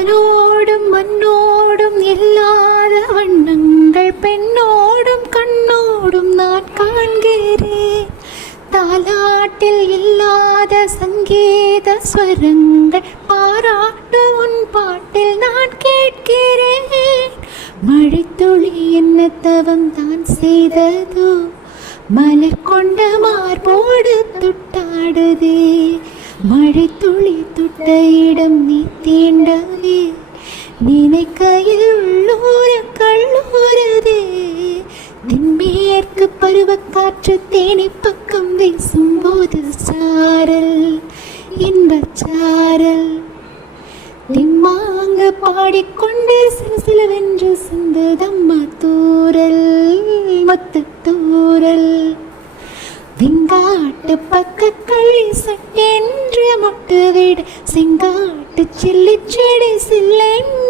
வானோடும் மண்ணோடும் இல்லாத வண்ணங்கள் பெண்ணோடும் கண்ணோடும் நான் காண்கிறேன். தாலாட்டில் இல்லாத சங்கீத ஸ்வரங்கள் பாராட்டு உன் பாட்டில் நான் கேட்கிறேன். மழைத்துளி என்ன தவம் தான் செய்ததோ, மலர் கொண்ட மார்போடு துட்டாடுதே. மழைத்துளி துட்ட இடம் நீ தீண்டவே, நினைக்கையில் உள்ளூர கல்லூரதே. தென்மேற்கு பருவக்காற்று தேனி பக்கம் வீசும்போது சாரல் இன்பச்சாரல். திம்மாங்க பாடிக்கொண்டு சிலசிலவென்று சிந்ததம்மா தூரல் மொத்த தூரல். விங்காட்டு பக்க கள்ளி சட்டென்று முட்டுவிட, செங்காட்டு சில்லி செடி சில்லென்று